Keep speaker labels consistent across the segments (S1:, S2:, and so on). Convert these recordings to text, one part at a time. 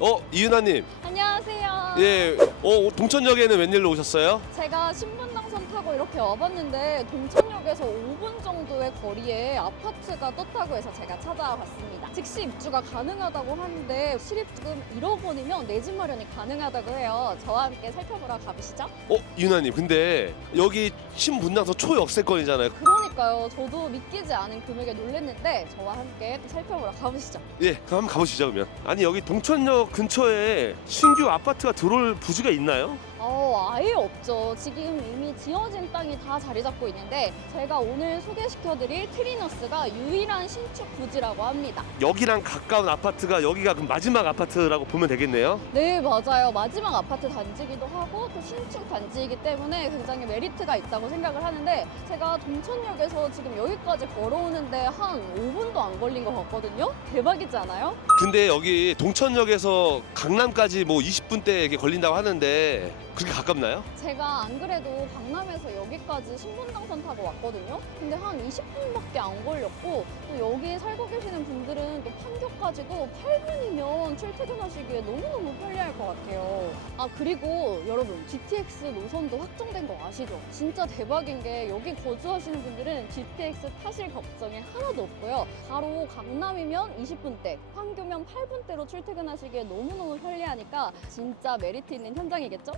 S1: 어 이은하님
S2: 안녕하세요.
S1: 예, 어 동천역에는 웬일로 오셨어요?
S2: 제가 신분당선 타고 이렇게 와봤는데 동천역에서 5분 정도의 거리에 아파트가 떴다고 해서 제가 찾아와 봤습니다. 즉시 입주가 가능하다고 하는데 실입금 1억 원이면 내 집 마련이 가능하다고 해요. 저와 함께 살펴보러 가보시죠.
S1: 어 이은하님 근데 여기 신분당선 초역세권이잖아요.
S2: 그러니까요. 저도 믿기지 않은 금액에 놀랐는데 저와 함께 또 살펴보러 가보시죠.
S1: 예, 그럼 한번 가보시죠 그러면. 아니 여기 동천역 근처에 신규 아파트가 들어올 부지가 있나요?
S2: 어, 아예 없죠. 지금 이미 지어진 땅이 다 자리 잡고 있는데 제가 오늘 소개시켜드릴 트리너스가 유일한 신축 부지라고 합니다.
S1: 여기랑 가까운 아파트가 여기가 그럼 마지막 아파트라고 보면 되겠네요.
S2: 네, 맞아요. 마지막 아파트 단지이기도 하고 또 신축 단지이기 때문에 굉장히 메리트가 있다고 생각을 하는데 제가 동천역에서 지금 여기까지 걸어오는데 한 5분도 안 걸린 것 같거든요. 대박이지 않아요?
S1: 근데 여기 동천역에서 강남까지 뭐 20분대 이게 걸린다고 하는데 그렇게 가깝나요?
S2: 제가 안 그래도 강남에서 여기까지 신분당선 타고 왔거든요. 근데 한 20분밖에 안 걸렸고 또 여기 살고 계시는 분들은 또 판교까지도 8분이면 출퇴근하시기에 너무너무 편리할 것 같아요. 아 그리고 여러분 GTX 노선도 확정된 거 아시죠? 진짜 대박인 게 여기 거주하시는 분들은 GTX 타실 걱정이 하나도 없고요. 바로 강남이면 20분대, 판교면 8분대로 출퇴근하시기에 너무너무 편리하니까 진짜 메리트 있는 현장이겠죠?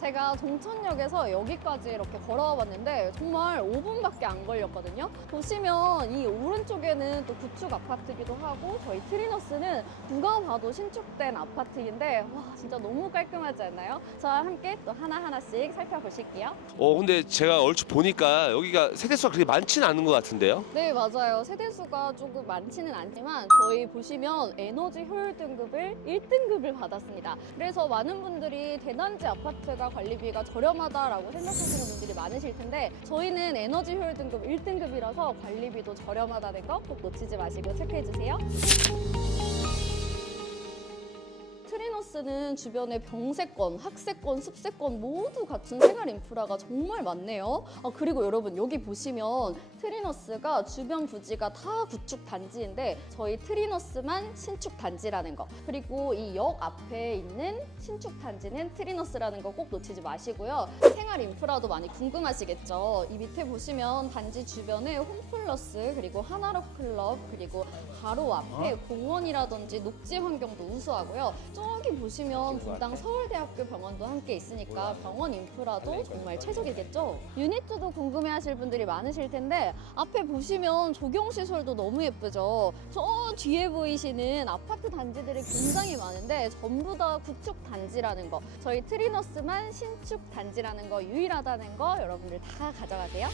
S2: 제가 동천역에서 여기까지 이렇게 걸어와 봤는데 정말 5분밖에 안 걸렸거든요. 보시면 이 오른쪽에는 또 구축 아파트기도 하고 저희 트리너스는 누가 봐도 신축된 아파트인데 와 진짜 너무 깔끔하지 않나요? 저와 함께 또 하나하나씩 살펴보실게요.
S1: 어 근데 제가 얼추 보니까 여기가 세대수가 그렇게 많지는 않은 것 같은데요.
S2: 네 맞아요. 세대수가 조금 많지는 않지만 저희 보시면 에너지 효율 등급을 1등급을 받았습니다. 그래서 많은 분들이 대단지 아파트가 관리비가 저렴하다라고 생각하시는 분들이 많으실 텐데 저희는 에너지 효율 등급 1등급이라서 관리비도 저렴하다는 거 꼭 놓치지 마시고 체크해 주세요. 트리너스는 주변에 병세권, 학세권, 습세권 모두 갖춘 생활 인프라가 정말 많네요. 아, 그리고 여러분 여기 보시면 트리너스가 주변 부지가 다 구축 단지인데 저희 트리너스만 신축 단지라는 거. 그리고 이 역 앞에 있는 신축 단지는 트리너스라는 거 꼭 놓치지 마시고요. 생활 인프라도 많이 궁금하시겠죠. 이 밑에 보시면 단지 주변에 홈플러스 그리고 하나로 클럽 그리고 바로 앞에 공원이라든지 녹지 환경도 우수하고요. 저기 보시면 분당 서울대학교 병원도 함께 있으니까 병원 인프라도 정말 최적이겠죠. 유니트도 궁금해하실 분들이 많으실 텐데 앞에 보시면 조경 시설도 너무 예쁘죠. 저 뒤에 보이시는 아파트 단지들이 굉장히 많은데 전부 다 구축 단지라는 거. 저희 트리너스만 신축 단지라는 거 유일하다는 거 여러분들 다 가져가세요.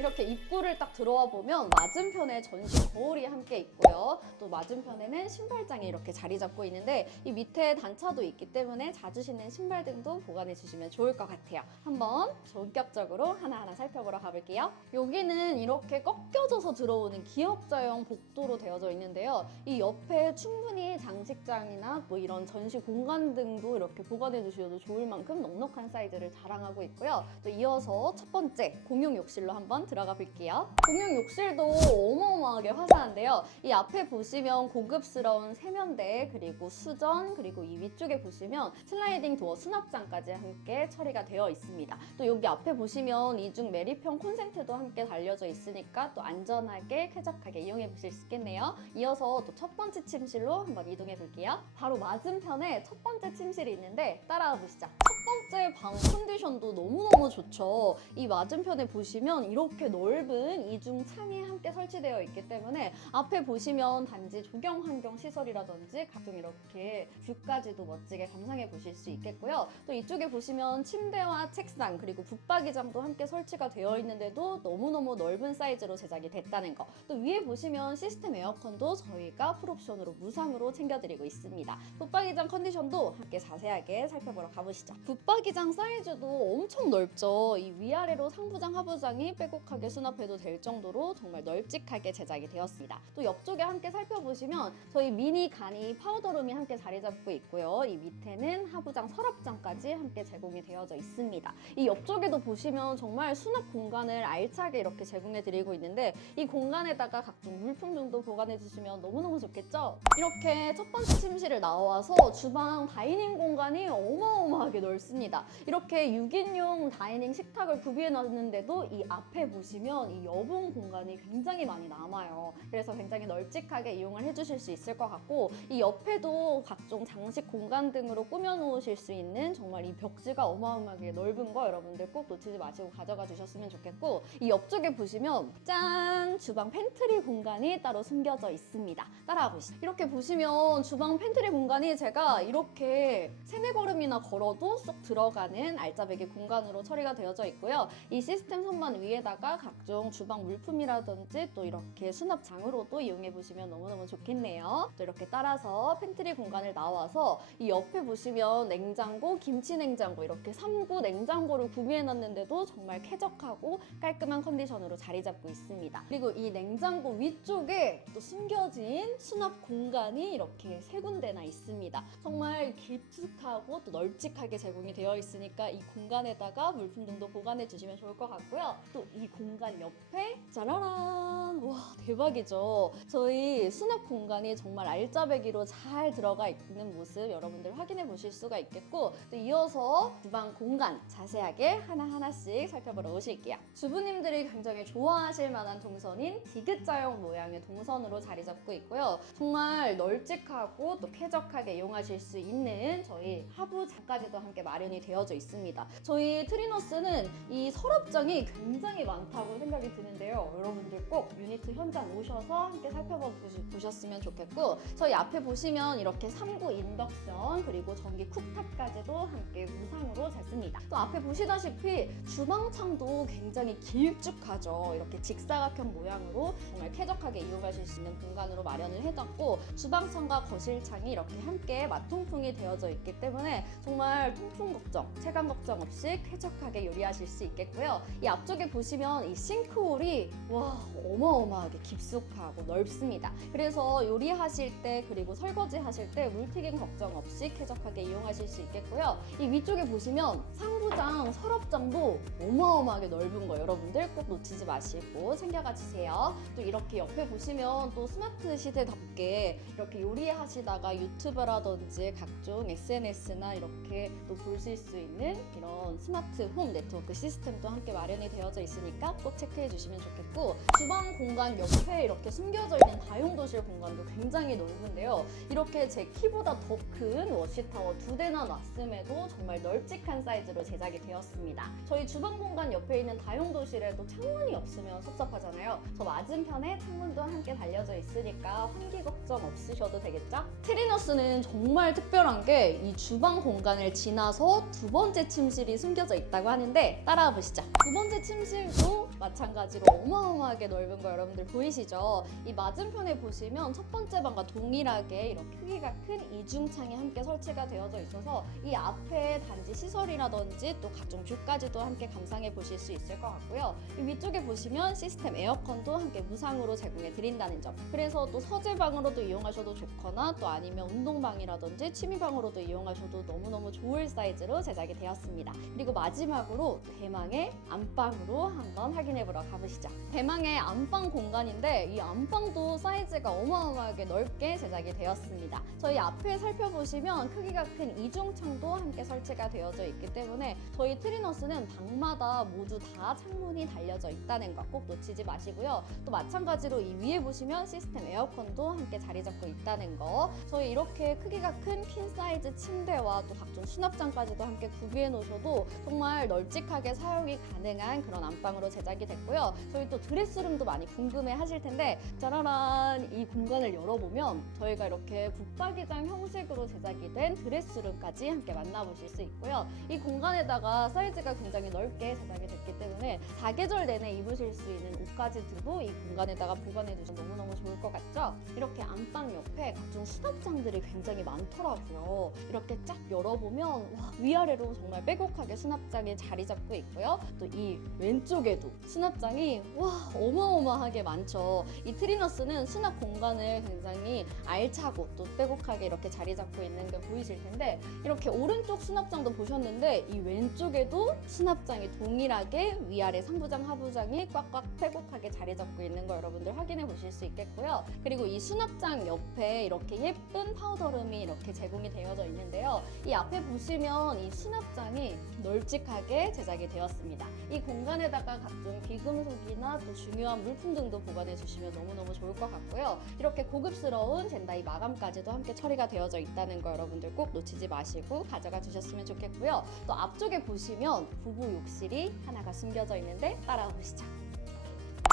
S2: 이렇게 입구를 딱 들어와 보면 맞은편에 전시 거울이 함께 있고요. 또 맞은편에는 신발장이 이렇게 자리 잡고 있는데 이 밑에 단차도 있기 때문에 자주 신는 신발 등도 보관해 주시면 좋을 것 같아요. 한번 본격적으로 하나하나 살펴보러 가볼게요. 여기는 이렇게 꺾여져서 들어오는 기역자형 복도로 되어져 있는데요. 이 옆에 충분히 장식장이나 뭐 이런 전시 공간 등도 이렇게 보관해 주셔도 좋을 만큼 넉넉한 사이즈를 자랑하고 있고요. 또 이어서 첫 번째 공용 욕실로 한번 들어가 볼게요. 공용 욕실도 어마어마하게 화사한데요. 이 앞에 보시면 고급스러운 세면대 그리고 수전 그리고 이 위쪽에 보시면 슬라이딩 도어 수납장까지 함께 처리가 되어 있습니다. 또 여기 앞에 보시면 이중 매립형 콘센트도 함께 달려져 있으니까 또 안전하게 쾌적하게 이용해 보실 수 있겠네요. 이어서 또 첫 번째 침실로 한번 이동해 볼게요. 바로 맞은편에 첫 번째 침실이 있는데 따라와 보시죠. 첫 번째 방 컨디션도 너무너무 좋죠. 이 맞은편에 보시면 이렇게 넓은 이중 창이 함께 설치되어 있기 때문에 앞에 보시면 단지 조경 환경 시설이라든지 각종 이렇게 뷰까지도 멋지게 감상해 보실 수 있겠고요. 또 이쪽에 보시면 침대와 책상 그리고 붙박이장도 함께 설치가 되어 있는데도 너무너무 넓은 사이즈로 제작이 됐다는 거. 또 위에 보시면 시스템 에어컨도 저희가 풀옵션으로 무상으로 챙겨드리고 있습니다. 붙박이장 컨디션도 함께 자세하게 살펴보러 가보시죠. 붙박이 붙박이장 사이즈도 엄청 넓죠. 이 위아래로 상부장, 하부장이 빼곡 하게 수납해도 될 정도로 정말 널찍하게 제작이 되었습니다. 또 옆쪽에 함께 살펴보시면 저희 미니 간이 파우더룸이 함께 자리 잡고 있고요. 이 밑에는 하부장, 서랍장까지 함께 제공이 되어져 있습니다. 이 옆쪽에도 보시면 정말 수납 공간을 알차게 이렇게 제공해 드리고 있는데 이 공간에다가 각종 물품 등도 보관해 주시면 너무너무 좋겠죠? 이렇게 첫 번째 침실을 나와서 주방 다이닝 공간이 어마어마하게 넓습니다. 이렇게 6인용 다이닝 식탁을 구비해 놨는데도 이 앞에 보시면 이 여분 공간이 굉장히 많이 남아요. 그래서 굉장히 널찍하게 이용을 해주실 수 있을 것 같고 이 옆에도 각종 장식 공간 등으로 꾸며 놓으실 수 있는 정말 이 벽지가 어마어마하게 넓은 거 여러분들 꼭 놓치지 마시고 가져가 주셨으면 좋겠고 이 옆쪽에 보시면 짠 주방 팬트리 공간이 따로 숨겨져 있습니다. 따라와 보시죠. 이렇게 보시면 주방 팬트리 공간이 제가 이렇게 세네 걸음이나 걸어도 쏙 들어가는 알짜배기 공간으로 처리가 되어져 있고요. 이 시스템 선반 위에 다가 각종 주방 물품이라든지 또 이렇게 수납장으로도 이용해 보시면 너무너무 좋겠네요. 또 이렇게 따라서 팬트리 공간을 나와서 이 옆에 보시면 냉장고, 김치 냉장고 이렇게 3구 냉장고를 구비해 놨는데도 정말 쾌적하고 깔끔한 컨디션으로 자리 잡고 있습니다. 그리고 이 냉장고 위쪽에 또 숨겨진 수납 공간이 이렇게 세 군데나 있습니다. 정말 깊숙하고 또 널찍하게 제공이 되어 있으니까 이 공간에다가 물품 등도 보관해 주시면 좋을 것 같고요. 또 이 공간 옆에 짜라란 와 대박이죠. 저희 수납 공간이 정말 알짜배기로 잘 들어가 있는 모습 여러분들 확인해 보실 수가 있겠고 또 이어서 주방 공간 자세하게 하나하나씩 살펴보러 오실게요. 주부님들이 굉장히 좋아하실 만한 동선인 디귿자형 모양의 동선으로 자리 잡고 있고요. 정말 널찍하고 또 쾌적하게 이용하실 수 있는 저희 하부장까지도 함께 마련이 되어져 있습니다. 저희 트리너스는 이 서랍장이 굉장히 많 다고 생각이 드는데요. 여러분들 꼭 유니트 현장 오셔서 함께 살펴보셨으면 좋겠고 저희 앞에 보시면 이렇게 3구 인덕션 그리고 전기 쿡탑까지도 함께 무상으로 잘 씁니다. 또 앞에 보시다시피 주방창도 굉장히 길쭉하죠. 이렇게 직사각형 모양으로 정말 쾌적하게 이용하실 수 있는 공간으로 마련을 해놨고 주방창과 거실창이 이렇게 함께 맞통풍이 되어져 있기 때문에 정말 통풍 걱정, 체감 걱정 없이 쾌적하게 요리하실 수 있겠고요. 이 앞쪽에 보시면 이 싱크홀이 와 어마어마하게 깊숙하고 넓습니다. 그래서 요리하실 때 그리고 설거지 하실 때 물튀김 걱정 없이 쾌적하게 이용하실 수 있겠고요. 이 위쪽에 보시면 상부장, 서랍장도 어마어마하게 넓은 거 여러분들 꼭 놓치지 마시고 챙겨가 주세요. 또 이렇게 옆에 보시면 또 스마트 시대답게 이렇게 요리하시다가 유튜브라든지 각종 SNS나 이렇게 또 보실 수 있는 이런 스마트 홈 네트워크 시스템도 함께 마련이 되어져 있으니까 꼭 체크해 주시면 좋겠고 주방 공간 옆에 이렇게 숨겨져 있는 다용도실 공간도 굉장히 넓은데요. 이렇게 제 키보다 더 큰 워시타워 두 대나 놨음에도 정말 널찍한 사이즈로 제작이 되었습니다. 저희 주방 공간 옆에 있는 다용도실에도 창문이 없으면 섭섭하잖아요. 저 맞은편에 창문도 함께 달려져 있으니까 환기 걱정 없으셔도 되겠죠? 트리너스는 정말 특별한 게 이 주방 공간을 지나서 두 번째 침실이 숨겨져 있다고 하는데 따라와 보시죠. 두 번째 침실 도 마찬가지로 어마어마하게 넓은 거 여러분들 보이시죠? 이 맞은편에 보시면 첫 번째 방과 동일하게 이렇게 크기가 큰 이중창이 함께 설치가 되어져 있어서 이 앞에 단지 시설이라든지 또 각종 뷰까지도 함께 감상해 보실 수 있을 것 같고요. 이 위쪽에 보시면 시스템 에어컨도 함께 무상으로 제공해 드린다는 점. 그래서 또 서재방으로도 이용하셔도 좋거나 또 아니면 운동방이라든지 취미방으로도 이용하셔도 너무너무 좋을 사이즈로 제작이 되었습니다. 그리고 마지막으로 대망의 안방으로 한번 확인해 보러 가보시죠. 대망의 안방 공간인데 이 안방도 사이즈가 어마어마하게 넓게 제작이 되었습니다. 저희 앞에 살펴보시면 크기가 큰 이중창도 함께 설치가 되어져 있기 때문에 저희 트리너스는 방마다 모두 다 창문이 달려져 있다는 거꼭 놓치지 마시고요. 또 마찬가지로 이 위에 보시면 시스템 에어컨도 함께 자리 잡고 있다는 거. 저희 이렇게 크기가 큰 퀸 사이즈 침대와 또 각종 수납장까지도 함께 구비해 놓으셔도 정말 널찍하게 사용이 가능한 그런 안방으로 제작이 됐고요. 저희 또 드레스룸도 많이 궁금해 하실 텐데 짜라란 이 공간을 열어보면 저희가 이렇게 붙박이장 형식으로 제작이 된 드레스룸까지 함께 만나보실 수 있고요. 이 공간에다가 사이즈가 굉장히 넓게 제작이 됐기 때문에 사계절 내내 입으실 수 있는 옷까지도 이 공간에다가 보관해 주시면 너무너무 좋을 것 같 죠? 이렇게 안방 옆에 각종 수납장들이 굉장히 많더라고요. 이렇게 쫙 열어보면 위아래로 정말 빼곡하게 수납장이 자리 잡고 있고요. 또 이 왼쪽에도 수납장이 와 어마어마하게 많죠. 이 트리너스는 수납 공간을 굉장히 알차고 또 빼곡하게 이렇게 자리 잡고 있는 게 보이실 텐데 이렇게 오른쪽 수납장도 보셨는데 이 왼쪽에도 수납장이 동일하게 위아래 상부장 하부장이 꽉꽉 빼곡하게 자리 잡고 있는 거 여러분들 확인해 보실 수 있겠고요. 그리고 이 수납장 옆에 이렇게 예쁜 파우더룸이 이렇게 제공이 되어져 있는데요. 이 앞에 보시면 이 수납장이 널찍하게 제작이 되었습니다. 이 공간에다가 각종 비금속이나 또 중요한 물품 등도 보관해 주시면 너무너무 좋을 것 같고요. 이렇게 고급스러운 젠다이 마감까지도 함께 처리가 되어져 있다는 거 여러분들 꼭 놓치지 마시고 가져가 주셨으면 좋겠고요. 또 앞쪽에 보시면 부부 욕실이 하나가 숨겨져 있는데 따라와 보시죠.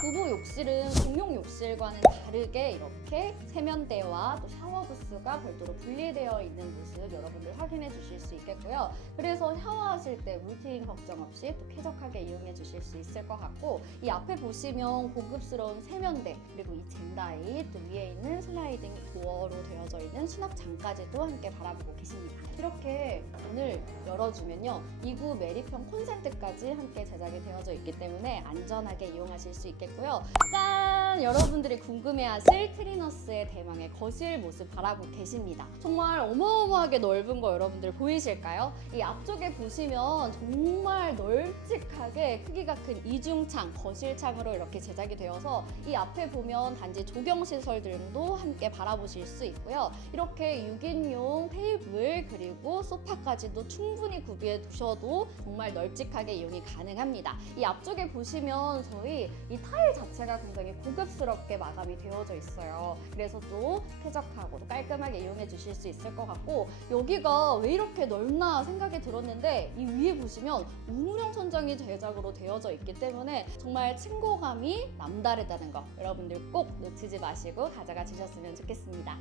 S2: 부부 욕실은 공용 욕실과는 다르게 이렇게 세면대와 또 샤워 부스가 별도로 분리되어 있는 모습 여러분들 확인해 주실 수 있겠고요. 그래서 샤워하실 때 물튀김 걱정 없이 또 쾌적하게 이용해 주실 수 있을 것 같고 이 앞에 보시면 고급스러운 세면대 그리고 이 젠다이 또 위에 있는 슬라이딩 도어로 되어져 있는 수납장까지도 함께 바라보고 계십니다. 이렇게 문을 열어주면요. 2구 메리평 콘센트까지 함께 제작이 되어져 있기 때문에 안전하게 이용하실 수 있겠고 요. 짠! 여러분들이 궁금해하실 트리너스의 대망의 거실 모습 바라보고 계십니다. 정말 어마어마하게 넓은 거 여러분들 보이실까요? 이 앞쪽에 보시면 정말 널찍하게 크기가 큰 이중창, 거실창으로 이렇게 제작이 되어서 이 앞에 보면 단지 조경시설 등도 함께 바라보실 수 있고요. 이렇게 6인용 테이블 그리고 소파까지도 충분히 구비해 두셔도 정말 널찍하게 이용이 가능합니다. 이 앞쪽에 보시면 저희 이 타일 자체가 굉장히 고급 스럽게 마감이 되어져 있어요. 그래서 또 쾌적하고 또 깔끔하게 이용해 주실 수 있을 것 같고 여기가 왜 이렇게 넓나 생각이 들었는데 이 위에 보시면 우물형 천장이 제작으로 되어져 있기 때문에 정말 층고감이 남다르다는 거 여러분들 꼭 놓치지 마시고 가져가 주셨으면 좋겠습니다.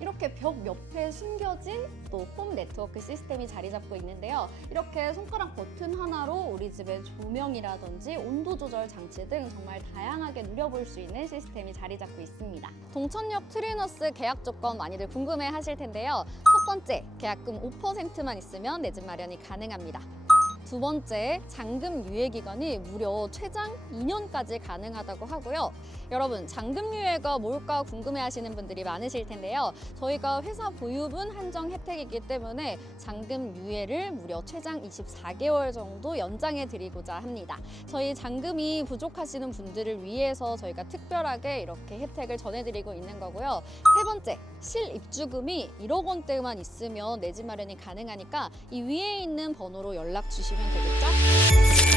S2: 이렇게 벽 옆에 숨겨진 또 홈 네트워크 시스템이 자리 잡고 있는데요. 이렇게 손가락 버튼 하나로 우리 집의 조명이라든지 온도 조절 장치 등 정말 다양하게 누려볼 수 있는 시스템이 자리 잡고 있습니다. 동천역 트리너스 계약 조건 많이들 궁금해 하실 텐데요. 첫 번째, 계약금 5%만 있으면 내 집 마련이 가능합니다. 두 번째, 잔금 유예 기간이 무려 최장 2년까지 가능하다고 하고요. 여러분, 잔금 유예가 뭘까 궁금해 하시는 분들이 많으실 텐데요. 저희가 회사 보유분 한정 혜택이기 때문에 잔금 유예를 무려 최장 24개월 정도 연장해 드리고자 합니다. 저희 잔금이 부족하시는 분들을 위해서 저희가 특별하게 이렇게 혜택을 전해드리고 있는 거고요. 세 번째, 실입주금이 1억 원대만 있으면 내 집 마련이 가능하니까 이 위에 있는 번호로 연락 주시 면 되겠죠?